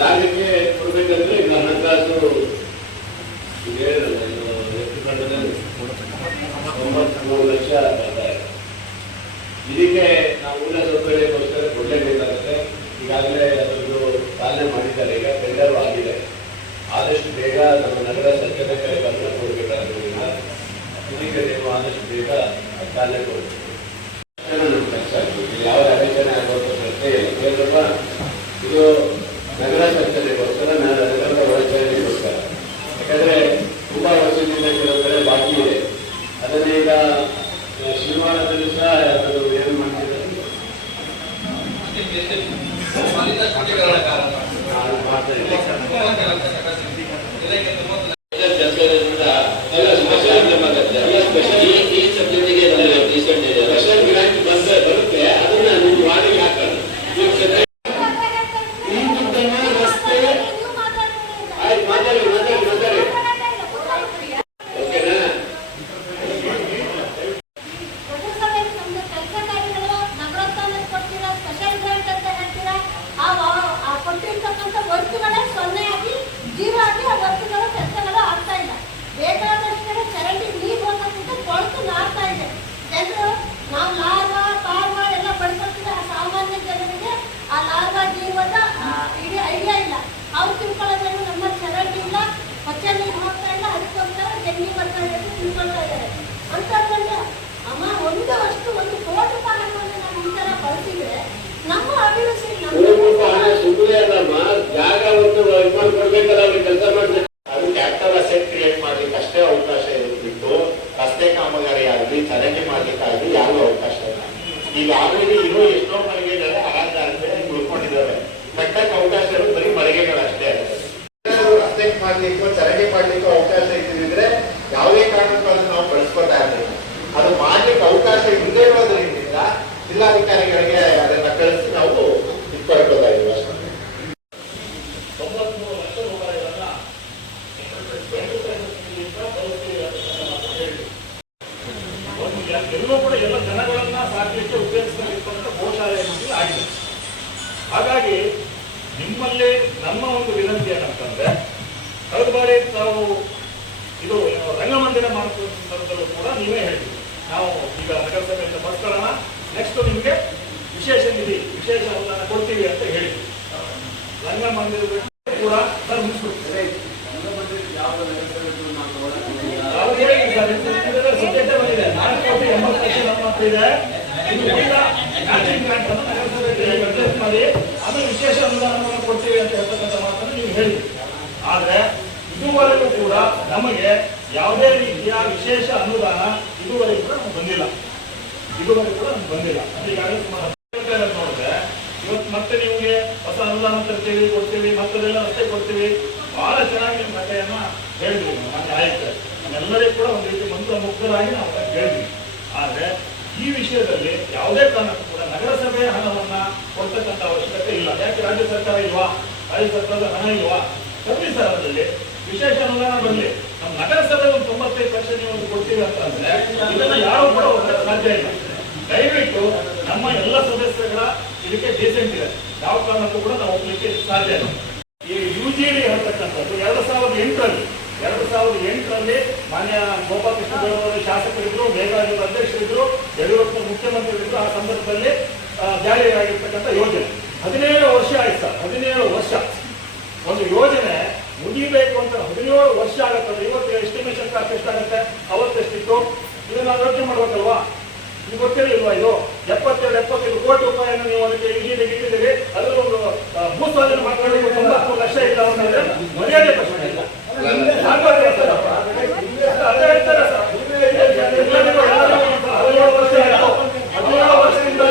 ಜಾಗಕ್ಕೆ ಕೊಡ್ಬೇಕಂದ್ರೆ ಈಗ ಹಣಕಾಸು ಹೇಳಿರಲ್ಲ, ಎಷ್ಟು ಕಟ್ಟದಲ್ಲಿ 93 ಲಕ್ಷ ಬರ್ತಾರೆ. ಇದಕ್ಕೆ ನಾವು ಮೂಲಸೌಕರ್ಯಕ್ಕೋಸ್ಕರ ಕೊಡಲೇಬೇಕಾಗುತ್ತೆ. ಈಗಾಗಲೇ ಅದನ್ನು ಪಾಲನೆ ಮಾಡಿದ್ದಾರೆ. ಈಗ ಟೆಂಡರ್ ಆಗಿದೆ. ಆದಷ್ಟು ಬೇಗ ನಮ್ಮ ನಗರ ಸ್ವಚ್ಛತೆ ಕಡೆ ಗಮನ ಕೊಡಬೇಕಾದ್ರಿಂದ ಇದಕ್ಕೆ ನೀವು ಆದಷ್ಟು ಬೇಗ ಪಾಲನೆ ಕೊಡಬೇಕು. ಕೆಲಸ ಆಗ್ಬೇಕು, ಯಾವ ಅಡಚಣೆ ಆಗುವಂಥ ಪ್ರಶ್ನೆ ಇಲ್ಲ. ಕೇಂದ್ರಪ್ಪ ಇದು ನಗರ ಸ್ವಚ್ಛತೆಗೋಸ್ಕರ, ನಗರದ ಒಳಚಣೆಗೋಸ್ಕರ. ಯಾಕಂದರೆ ತುಂಬ ವರ್ಷದಿಂದ ಕೆಲವು ಕಡೆ ಬಾಕಿ ಇದೆ. ಅದನ್ನೇ ಈಗ ಶಿವವಾರದಲ್ಲಿ ಸಹ ಅದು ಏನು ಮಾಡ್ತಿದ್ದಾರೆ ಬರುತ್ತೆ. ಅದನ್ನ ನೀವು ವಾಡಿಗೆ ಹಾಕೋಣ. ಈ ದುಡ್ಡನ್ನ ರಸ್ತೆ ಆಯ್ತು ಮಾತಾಡಿ ಓಕೆನಾ? ಕೊಟ್ಟಿರ್ತಕ್ಕಂಥ ವರ್ಕ್ಗಳೇ 0 ಆಗಿ 0 ಆಗಿ ಆ ವರ್ಕ್ಗಳ ಕೆಲಸಗಳು ಆಗ್ತಾ ಇಲ್ಲ. ಬೇಕಾದಷ್ಟು ಚರಂಡಿ ನೀರು ಹೋಗೋಕ್ಕಿಂತ ಕೊಳತು ನಾರ್ತಾ ಇದೆ. ಜನರು ನಾವು ಲಾರ್ವಾ ಎಲ್ಲ ಬಡ್ಕೊಳ್ತಿದ್ರೆ ಆ ಸಾಮಾನ್ಯ ಜನರಿಗೆ ಆ ಲಾರ್ವಾ ಜೀವದ ಇಡೀ ಐಡಿಯಾ ಇಲ್ಲ. ಅವ್ರು ತಿಳ್ಕೊಳ್ಳೋದೇನು, ನಮ್ಮ ಚರಂಡಿ ಇಲ್ಲ, ಹೊಚ್ಚ ನೀರು ಹೋಗ್ತಾ ಇಲ್ಲ, ಅದಕ್ಕೋಸ್ಕರ ಜಂಗಿ ಬರ್ತಾ ಇದೆ ತಿಳ್ಕೊಳ್ತಾ ಇದ್ದಾರೆ. ಅಂತಂದ್ರೆ ಅಮ್ಮ ಒಂದು ಕೋಟಿ ರೂಪಾಯಿ ಹಣವನ್ನು ನಾವು ಈ ಥರ ಬಳಸಿದ್ರೆ ನಮ್ಮ ಅಭಿವೃದ್ಧಿ ಸುಮ್ಮನೆ ಅಲ್ಲಮ್ಮ, ಜಾಗ ಒಂದು ಕೊಡ್ಬೇಕಲ್ಲ, ಅವ್ರಿಗೆ ಕೆಲಸ ಮಾಡ್ಬೇಕು. ಅದು ಕ್ಯಾಪಿಟಲ್ ಅಸೆಟ್ ಕ್ರಿಯೇಟ್ ಮಾಡ್ಲಿಕ್ಕೆ ಅಷ್ಟೇ ಅವಕಾಶ ಇರುತ್ತಿತ್ತು. ರಸ್ತೆ ಕಾಮಗಾರಿ ಆಗಲಿ, ಚರಂಡಿ ಮಾಡ್ಲಿಕ್ಕಾಗಲಿ ಯಾವ ಅವಕಾಶ ಇಲ್ಲ. ಈಗ ಆಲ್ರೆಡಿ ಇರೋ ಎಷ್ಟೋ ಮಳಿಗೆಗಳು ಆಧಾರದಲ್ಲಿ ಉಳ್ಕೊಂಡಿದ್ದಾವೆ. ಕಟ್ಟಕ್ಕೆ ಅವಕಾಶ ಇರೋದು ಬರೀ ಮಳಿಗೆಗಳಷ್ಟೇ. ರಸ್ತೆ ಮಾಡ್ಲಿಕ್ಕೂ ಚರಂಡಿ ಮಾಡ್ಲಿಕ್ಕೂ ಅವಕಾಶ ಇದ್ದಿದ್ರೆ ಯಾವುದೇ ಕಾರಣಕ್ಕೂ ಅದನ್ನು ನಾವು ಬಳಸ್ಕೊತಾ ಇರ್ತೀವಿ. ಅದು ಮಾಡ್ಲಿಕ್ಕೆ ಅವಕಾಶ ಇಲ್ಲದೆ ಇರೋದ್ರಿಂದ ಜಿಲ್ಲಾಧಿಕಾರಿಗಳಿಗೆ ಅದನ್ನ ಕಳಿಸಿ ನಾವು ಇಟ್ಕೊಳ್ಬೋದಾ ಇದ್ದೀವಿ ಅಷ್ಟೇ. 93 ಲಕ್ಷ ರೂಪಾಯಿಗಳನ್ನ ಎಲ್ಲೂ ಕೂಡ ಎಲ್ಲ ಜನಗಳನ್ನ ಸಾಕಲಿಕ್ಕೆ ಉಪಯೋಗಿಸಲಿಕ್ಕಂತ ಗೋಶಾಲೆ ಆಗಿದೆ. ಹಾಗಾಗಿ ನಿಮ್ಮಲ್ಲಿ ನಮ್ಮ ಒಂದು ವಿನಂತಿ ಏನಂತಂದ್ರೆ, ಕಳೆದ ಬಾರಿ ತಾವು ಇದು ರಂಗಮಂದಿರ ಮಾಡುವ ಸಂದರ್ಭದಲ್ಲೂ ಕೂಡ ನೀವೇ ಹೇಳಿದ್ರಿ, ನಾವು ಈಗ ನಗರಸಭೆಯಿಂದ ಬರ್ಕೊಳ್ಳೋಣ, ನೆಕ್ಸ್ಟ್ ನಿಮಗೆ ವಿಶೇಷ ನಿಧಿ, ವಿಶೇಷ ಅನುದಾನ ಕೊಡ್ತೀವಿ ಅಂತ ಹೇಳಿದ್ವಿ. ರಂಗಮಂದಿರ ಕೂಡ ಸರ್ ಮುಗಿಸ್ಬಿಡ್ತೀವಿ. ಸಬ್ಜೆಕ್ಟ್ ಬಂದಿದೆ 4,80,00,000 ನಮ್ಮ ಹತ್ರ ಇದೆ. ಅಡ್ಜಸ್ಟ್ ಮಾಡಿ ಆಮೇಲೆ ವಿಶೇಷ ಅನುದಾನವನ್ನು ಕೊಡ್ತೀವಿ ಅಂತ ಹೇಳ್ತಕ್ಕಂಥ ಮಾತನ್ನು ನೀವು ಹೇಳಿದ್ರಿ. ಆದ್ರೆ ಇದುವರೆಗೂ ಕೂಡ ನಮಗೆ ಯಾವುದೇ ರೀತಿಯ ವಿಶೇಷ ಅನುದಾನ ಇದುವರೆಗೂ ಕೂಡ ನಮ್ಗೆ ಬಂದಿಲ್ಲ. ಈಗಾಗಲೇ ಸುಮಾರು ನೋಡಿದ್ರೆ ಇವತ್ತು ಮತ್ತೆ ನಿಮಗೆ ಹೊಸ ಅನುದಾನ ತರ್ತೀವಿ, ಕೊಡ್ತೀವಿ, ಮತ್ತದೆಲ್ಲ ಅಷ್ಟೇ ಕೊಡ್ತೀವಿ. ಬಹಳ ಚೆನ್ನಾಗಿ ನಿಮ್ಮ ಕಥೆಯನ್ನ ಹೇಳಿದ್ವಿ. ನಮಗೆ ಆಯ್ತು, ನಮ್ಮೆಲ್ಲರಿಗೂ ಕೂಡ ಒಂದು ರೀತಿ ಮಂತ್ರಮುಗ್ಧರಾಗಿ ನಾವು ಹೇಳಿದ್ವಿ. ಆದ್ರೆ ಈ ವಿಷಯದಲ್ಲಿ ಯಾವುದೇ ಕಾರಣಕ್ಕೂ ಕೂಡ ನಗರಸಭೆಯ ಹಣವನ್ನ ಕೊಡ್ತಕ್ಕಂಥ ಅವಶ್ಯಕತೆ ಇಲ್ಲ. ಯಾಕೆ ರಾಜ್ಯ ಸರ್ಕಾರ ಇಲ್ವಾ? ರಾಜ್ಯ ಸರ್ಕಾರದ ಹಣ ಇಲ್ವಾ? ಕಮ್ಮಿ ಸರದಲ್ಲಿ ವಿಶೇಷ ಅನುದಾನ ಬರಲಿ. ನಮ್ಮ ನಗರಸಭೆ ಒಂದು 95 ಲಕ್ಷ ನೀವು ಕೊಡ್ತೀವಿ ಅಂತಂದ್ರೆ ಇದನ್ನ ಯಾರು ಕೂಡ ಸಾಧ್ಯ ಇಲ್ಲ. ದಯವಿಟ್ಟು ನಮ್ಮ ಎಲ್ಲ ಸದಸ್ಯರುಗಳ ಇದಕ್ಕೆ ಡೀಸೆಂಟ್ ಇದೆ. ಯಾವ ಕಾರಣಕ್ಕೂ ಕೂಡ ನಾವು ಒಪ್ಪಲಿಕ್ಕೆ ಸಾಧ್ಯ ಇಲ್ಲ. ಈ UGD ಹೇಳ್ತಕ್ಕಂಥದ್ದು 2008ರಲ್ಲಿ ಮಾನ್ಯ ಗೋಪಾಲಕೃಷ್ಣ ಬೆಳವಡಿ ಶಾಸಕರಿದ್ರು, ಮೇಘಾಲಯದ ಅಧ್ಯಕ್ಷರಿದ್ರು, ಯಡಿಯೂರಪ್ಪ ಮುಖ್ಯಮಂತ್ರಿಗಳಿದ್ರು. ಆ ಸಂದರ್ಭದಲ್ಲಿ ಜಾರಿಯಾಗಿರ್ತಕ್ಕಂಥ ಯೋಜನೆ 17 ವರ್ಷ ಆಯ್ತು ಸರ್. 17 ವರ್ಷ ಒಂದು ಯೋಜನೆ ಮುಗಿಬೇಕು ಅಂತ 17 ವರ್ಷ ಆಗತ್ತಲ್ಲ. ಇವತ್ತು ಎಸ್ಟಿಮೇಷನ್ ಕಾಸ್ಟ್ ಎಷ್ಟಾಗುತ್ತೆ? ಅವತ್ತೆಷ್ಟಿತ್ತು? ಇದನ್ನ ನಾವು ಯೋಚನೆ ಮಾಡ್ಬೇಕಲ್ವಾ? ನಿಮ್ಗೆ ಗೊತ್ತಿರಲಿಲ್ವಾ? ಇದು 72-75 ಕೋಟಿ ರೂಪಾಯಿಯನ್ನು ನೀವು ಅದಕ್ಕೆ ಇಟ್ಟಿದ್ದೀರಿ. ಅದರಲ್ಲಿ ಒಂದು ಭೂಸ್ವಾಧೀನ ಮಾಡ್ಕೊಳ್ಳಿಕ್ಕೆ 93 ಲಕ್ಷ ಇಲ್ಲ ಅಂತಂದ್ರೆ ಮರ್ಯಾದೆ ಪ್ರಶ್ನೆ ಇಲ್ಲ. ಅದೇ ಹೇಳ್ತಾರೆ ಸರ್. 17 ವರ್ಷ ಆಯ್ತು. 17 ವರ್ಷದಿಂದ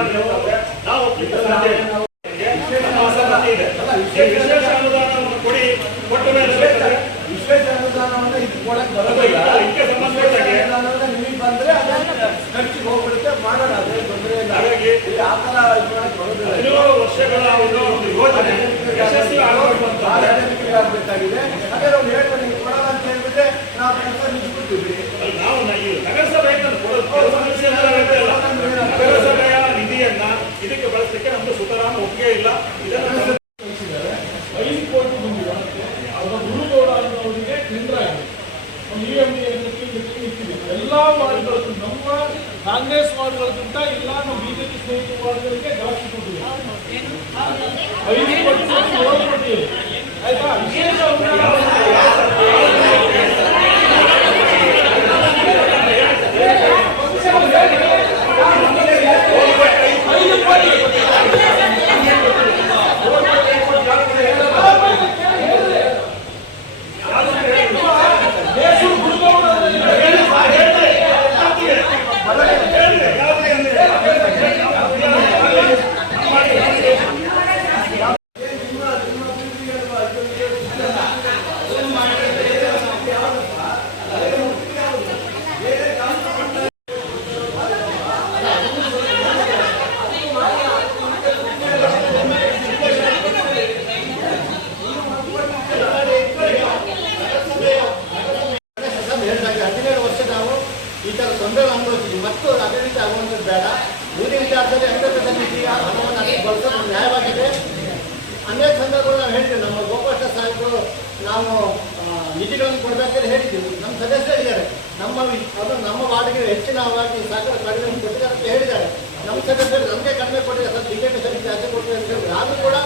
ಮಾಡಿ ಅಂತಂದ್ರೆ ನಾವು ಒಪ್ಲಿಕ್ಕೆ ಸಾಧ್ಯ ಇಲ್ಲ. ನಮ್ಮ ಅಸಮ್ಮತಿ ಇದೆ. ವಿಶೇಷ ಅನುದಾನವನ್ನು ಕೊಟ್ಟ ಮೇಲೆ ವಿಶೇಷ ಅನುದಾನವನ್ನು ಇದು ಕೊಡಕ್ಕೆ ಬರೋದಿಲ್ಲ. ಇದಕ್ಕೆ ಸಂಬಂಧಪಟ್ಟಾಗೆ ನಿಮಗೆ ಬಂದ್ರೆ ಅದನ್ನ ಖರ್ಚಿಗೆ ಹೋಗ್ಬಿಡುತ್ತೆ, ಮಾಡೋಣ, ಅದೇ ತೊಂದರೆ ಇಲ್ಲ. ಹಾಗಾಗಿ ಆ ಥರ ಇದು ಮಾಡಕ್ಕೆ ಬರೋದಿಲ್ಲ. 17 ವರ್ಷಗಳ ಒಂದು ಯೋಜನೆ ಯಶಸ್ವಿ ಆಗಬೇಕು ಅಂತಂದ್ರೆ ಆಗಬೇಕಾಗಿದೆ. ಅದೇ ನಾವು ಹೇಳ್ತಾರೆ ನೀವು ಕೊಡೋಣ ಅಂತ ಹೇಳ್ಬಿಟ್ರೆ ನಾವು ಕೆಲಸ ನಿಂತ್ಬಿಡ್ತೀವಿ. ನಾವು ಈ ನಗರಸಭೆಯಿಂದ ನಗರಸಭೆಯ ನಿಧಿಯನ್ನ ಇದಕ್ಕೆ ಬಳಸಲಿಕ್ಕೆ ನಮ್ಗೆ ಸುತರಾಮ್ ಒಪ್ಪಿಗೆ ಇಲ್ಲ. ಇದನ್ನು 5 ಕೋಟಿ ಬಂದಿದೆ. ಅವರ ಗುರುಗೌಡ ಅನ್ನೋರಿಗೆ ಕೇಂದ್ರ ಆಗಿದೆ. EMD ಇಟ್ಟಿದೆ. ಎಲ್ಲ ವಾರ್ಡ್ಗಳಿಗೂ ನಮ್ಮ ಕಾಂಗ್ರೆಸ್ ವಾರ್ಡ್ಗಳಿಗಿಂತ ಇಲ್ಲ ನಮ್ಮ ಬಿಜೆಪಿ ಸ್ನೇಹಿತ ವಾರ್ಡ್ಗಳಿಗೆ ಜಾಸ್ತಿ ಕೊಟ್ಟಿದೆ. 5 ಕೋಟಿ 7 ಕೋಟಿ ಆಯ್ತಾ. ವಿಶೇಷ ಈ ಥರ ತೊಂದರೆ ಅನುಭವಿಸಿದ್ವಿ ಮತ್ತು ಅದೇ ರೀತಿ ಆಗುವಂಥದ್ದು ಬೇಡ. ಊರಿನ ವಿಚಾರದಲ್ಲಿ ಅಂಗದ ನೀತಿ ಹಣವನ್ನು ಅದಕ್ಕೆ ಬಳಸೋದು ನ್ಯಾಯವಾಗಿದೆ. ಅನೇಕ ಸಂದರ್ಭಗಳು ನಾವು ಹೇಳ್ತೀವಿ. ನಮ್ಮ ಗೋಪಾಲ ಸಾಹೇಬರು ನಾವು ನಿಧಿಗಳನ್ನು ಕೊಡಬೇಕಾದ್ರೆ ಹೇಳಿದ್ದೀವಿ. ನಮ್ಮ ಸದಸ್ಯರು ಹೇಳಿದ್ದಾರೆ ನಮ್ಮ ವಾರ್ಡ್ಗೆ ಹೆಚ್ಚಿನವಾಗಿ ಸಹಕಾರ ಕಡಿಮೆ ಕೊಟ್ಟಿದ್ದಾರೆ ಅಂತ ಹೇಳಿದ್ದಾರೆ. ನಮ್ಮ ಸದಸ್ಯರು ನಮಗೆ ಕಡಿಮೆ ಕೊಟ್ಟಿದ್ದಾರೆ ಸರ್, ಬಿಜೆಪಿ ಸರಿ ಜಾಸ್ತಿ ಕೊಟ್ಟಿದ್ದಾರೆ ಅಂತ ಹೇಳಿದ್ರು. ಆದರೂ ಕೂಡ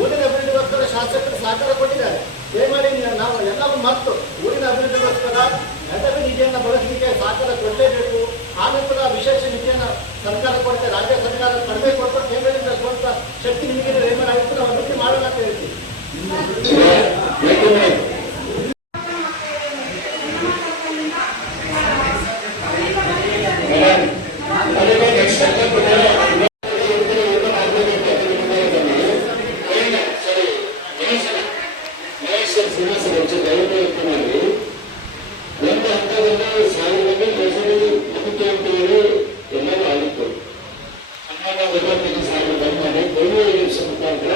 ಊರಿನ ಅಭಿವೃದ್ಧಿಗೋಸ್ಕರ ಶಾಸಕರು ಸಹಕಾರ ಕೊಟ್ಟಿದ್ದಾರೆ. ದಯಮಾಡಿ ನಾವು ಎಲ್ಲವೂ ಮತ್ತು ಊರಿನ ಅಭಿವೃದ್ಧಿಗೋಸ್ಕರ ನಗರ ನಿಧಿಯನ್ನು ಬಳಸಲಿಕ್ಕೆ ಸಹಕಾರ ಕೊಡಲೇಬೇಕು. ಆನಂತರ ವಿಶೇಷ ನಿಧಿಯನ್ನು ಸರ್ಕಾರ ಕೊಡುತ್ತೆ, ರಾಜ್ಯ ಸರ್ಕಾರ ಕಡಿಮೆ ಕೊಟ್ಟು ಕೇಂದ್ರದಿಂದ ಸ್ವಲ್ಪ ಶಕ್ತಿ ನಿಮಗೆ ಏನಾಗಿತ್ತು ನಾವು ಅಭಿವೃದ್ಧಿ ಮಾಡೋಣ ಅಂತ ಹೇಳ್ತೀವಿ. ಒಂದು ಹಂತದಲ್ಲಿ ಸಾರ್ವಜನಿಕ ಮುಖ್ಯಮಂತ್ರಿಗಳು ಎಲ್ಲರೂ ಆಗಿತ್ತು. ಸಮಾನ 50 ಸಾವಿರ ಬಂದ 2 ವರ್ಷ ಮುಖಾಂತರ